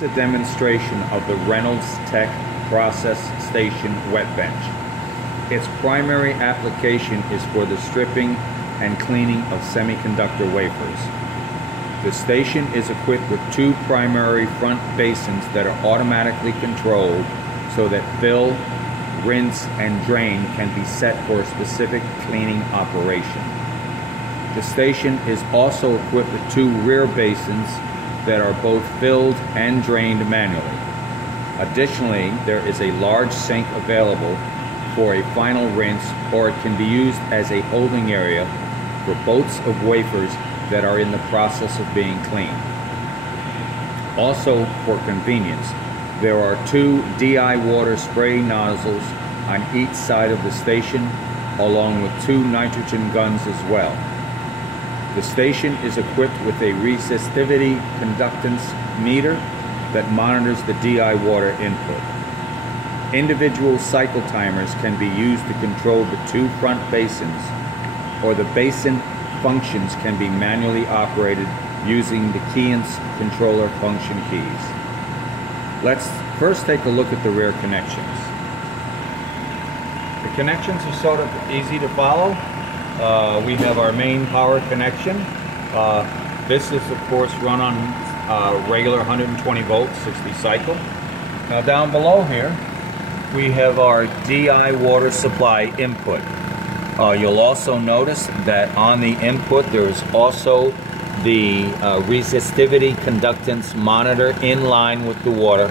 It's a demonstration of the Reynolds Tech Process Station Wet Bench. Its primary application is for the stripping and cleaning of semiconductor wafers. The station is equipped with two primary front basins that are automatically controlled so that fill, rinse, and drain can be set for a specific cleaning operation. The station is also equipped with two rear basins that are both filled and drained manually. Additionally, there is a large sink available for a final rinse, or it can be used as a holding area for boats of wafers that are in the process of being cleaned. Also, for convenience, there are two DI water spray nozzles on each side of the station, along with two nitrogen guns as well. The station is equipped with a resistivity conductance meter that monitors the DI water input. Individual cycle timers can be used to control the two front basins, or the basin functions can be manually operated using the Keyence controller function keys. Let's first take a look at the rear connections. The connections are sort of easy to follow. We have our main power connection. This is of course run on regular 120 volt 60 cycle. Now down below here we have our DI water supply input. You'll also notice that on the input there is also the resistivity conductance monitor in line with the water.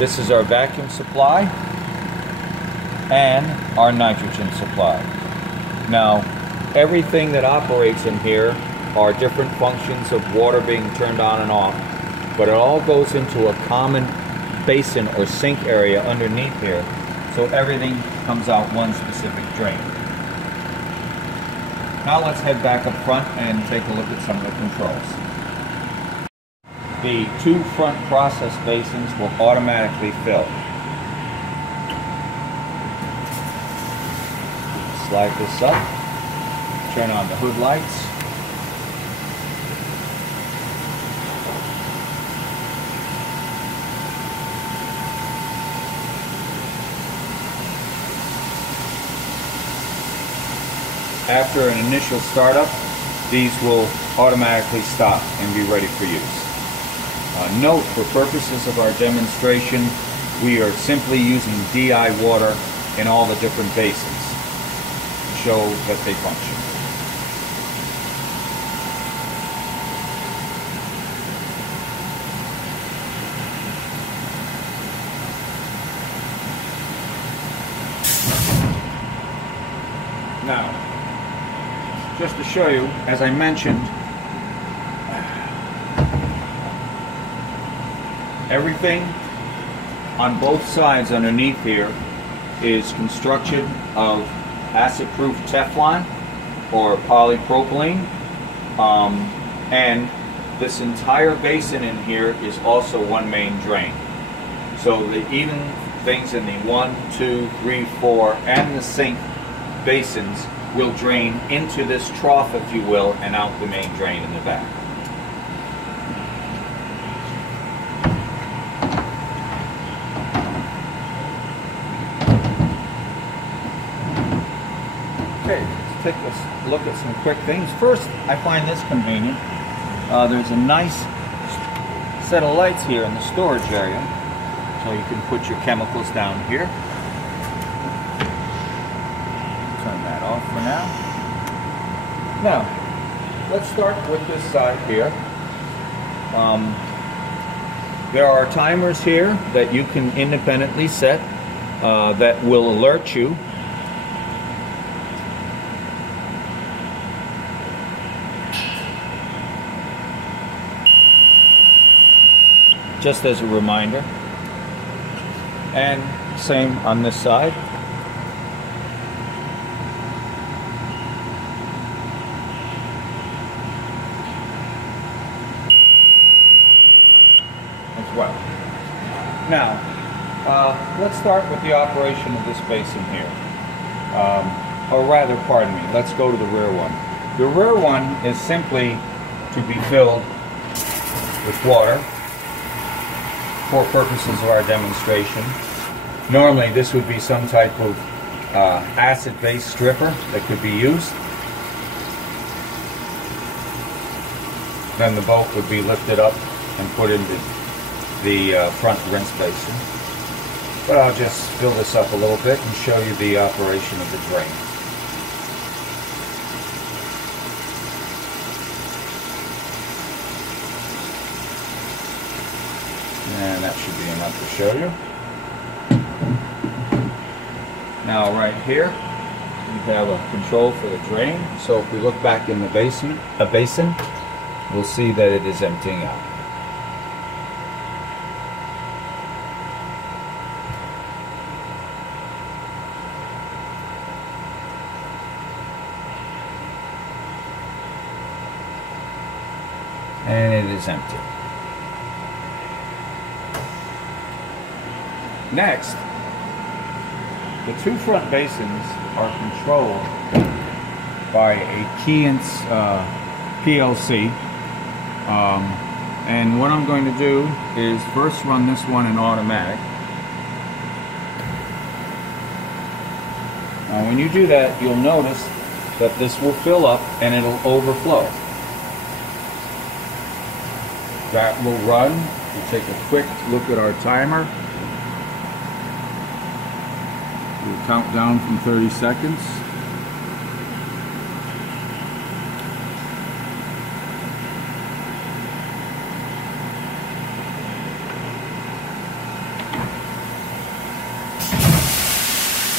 This is our vacuum supply and our nitrogen supply. Now, everything that operates in here are different functions of water being turned on and off, but it all goes into a common basin or sink area underneath here, so everything comes out one specific drain. Now let's head back up front and take a look at some of the controls. The two front process basins will automatically fill. Slide this up, turn on the hood lights. After an initial startup, these will automatically stop and be ready for use. Note, for purposes of our demonstration, we are simply using DI water in all the different basins to show that they function. Now, just to show you, as I mentioned, everything on both sides underneath here is construction of acid-proof Teflon or polypropylene, and this entire basin in here is also one main drain. So even things in the 1, 2, 3, 4 and the sink basins will drain into this trough, if you will, and out the main drain in the back. Okay, let's take a look at some quick things. First, I find this convenient. There's a nice set of lights here in the storage area, so you can put your chemicals down here. Turn that off for now. Now, let's start with this side here. There are timers here that you can independently set that will alert you just as a reminder. And same on this side. As well. Now, let's start with the operation of this basin here. Or rather, pardon me, let's go to the rear one. The rear one is simply to be filled with water for purposes of our demonstration. Normally this would be some type of acid-based stripper that could be used. Then the bulk would be lifted up and put into the front rinse basin. But I'll just fill this up a little bit and show you the operation of the drain. And that should be enough to show you. Now right here, we have a control for the drain. So if we look back in the basin, we'll see that it is emptying out. And it is empty. Next, the two front basins are controlled by a Keyence PLC. And what I'm going to do is first run this one in automatic. Now when you do that, you'll notice that this will fill up and it'll overflow. That will run. We'll take a quick look at our timer. We'll count down from 30 seconds.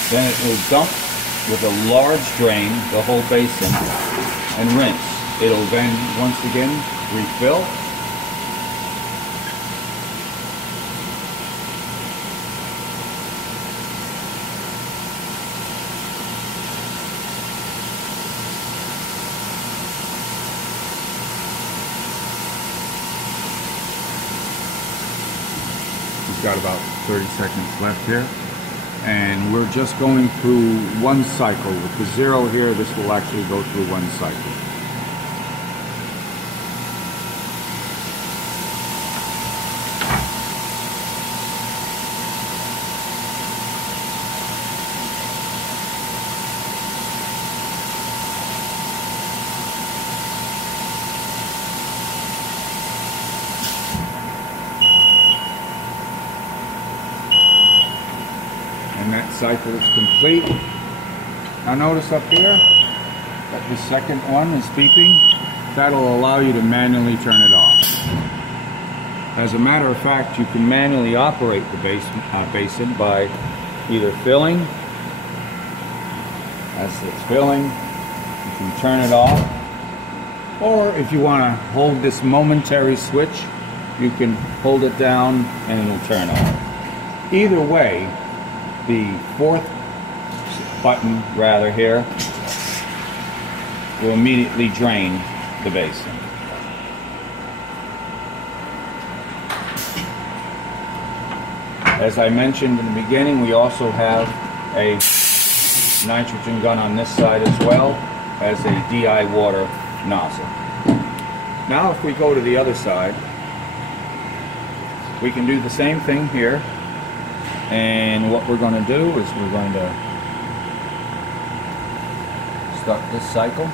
Then it will dump with a large drain the whole basin and rinse. It'll then once again refill. We've got about 30 seconds left here. And we're just going through one cycle. With the zero here, this will actually go through one cycle. And that cycle is complete. Now notice up here that the second one is beeping. That'll allow you to manually turn it off. As a matter of fact, you can manually operate the basin by either filling. As it's filling, you can turn it off. Or if you want to hold this momentary switch, you can hold it down and it'll turn off. Either way, the fourth button, rather, here will immediately drain the basin. As I mentioned in the beginning, we also have a nitrogen gun on this side as well as a DI water nozzle. Now if we go to the other side, we can do the same thing here. And what we're going to do is we're going to start this cycle.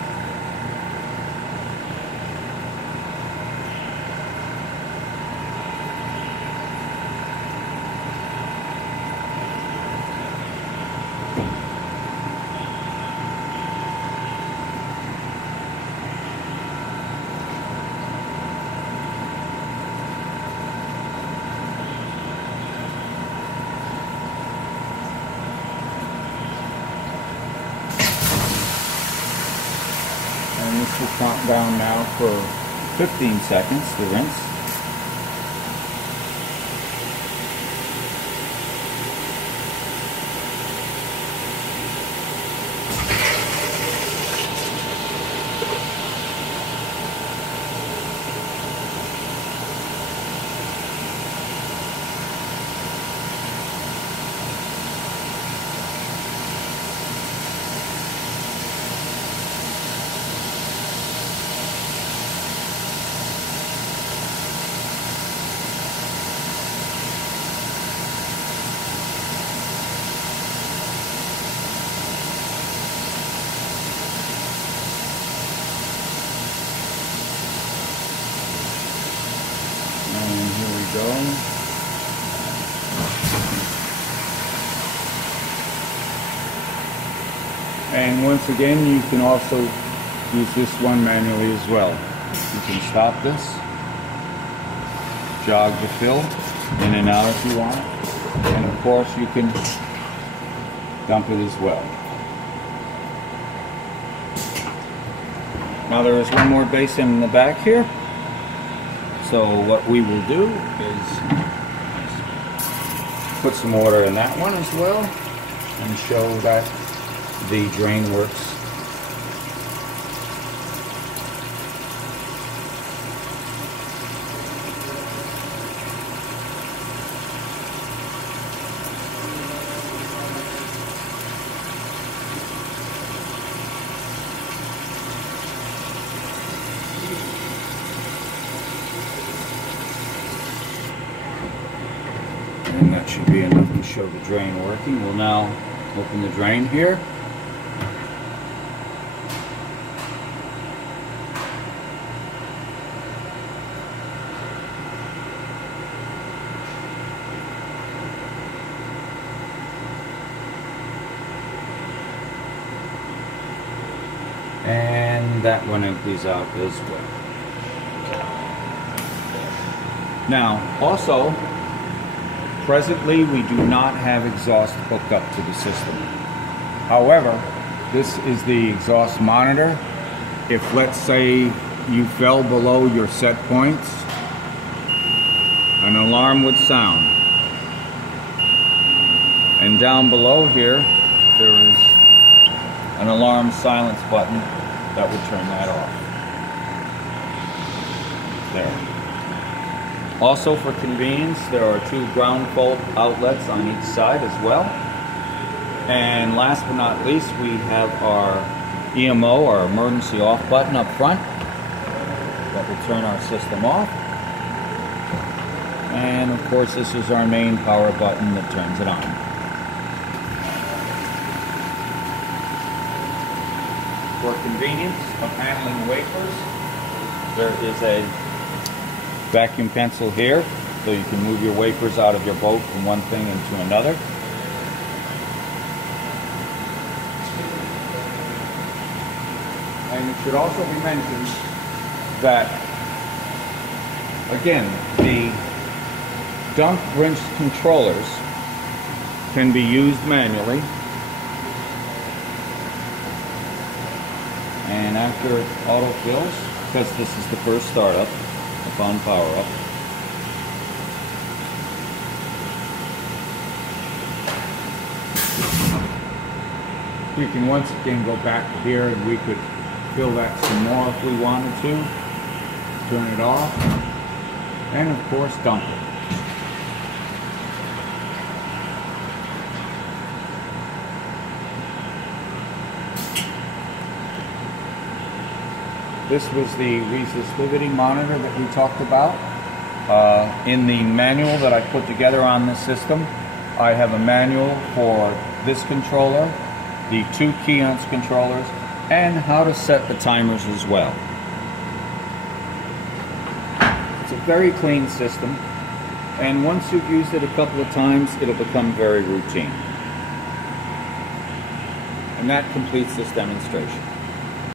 And this will count down now for 15 seconds to rinse. go. And once again, you can also use this one manually as well. You can stop this, jog the fill in and out if you want, and of course you can dump it as well. Now there is one more basin in the back here, so what we will do is put some water in that one as well and show that the drain works. And that should be enough to show the drain working. We'll now open the drain here. And that one empties out as well. Now, also, presently we do not have exhaust hooked up to the system. However, this is the exhaust monitor. If, let's say, you fell below your set points, an alarm would sound. And down below here, there is an alarm silence button that would turn that off. There. Also, for convenience, there are 2 ground fault outlets on each side as well. And last but not least, we have our EMO, our emergency off button up front that will turn our system off. And of course, this is our main power button that turns it on. For convenience of handling wafers, there is a vacuum pencil here, so you can move your wafers out of your boat from one thing into another. And it should also be mentioned that, again, the dump rinse controllers can be used manually. And after it auto fills, because this is the first startup upon power up, we can once again go back here and we could fill that some more if we wanted to, turn it off, and of course dump it. This was the resistivity monitor that we talked about. In the manual that I put together on this system, I have a manual for this controller, the 2 Keyence controllers, and how to set the timers as well. It's a very clean system, and once you've used it a couple of times, it'll become very routine. And that completes this demonstration.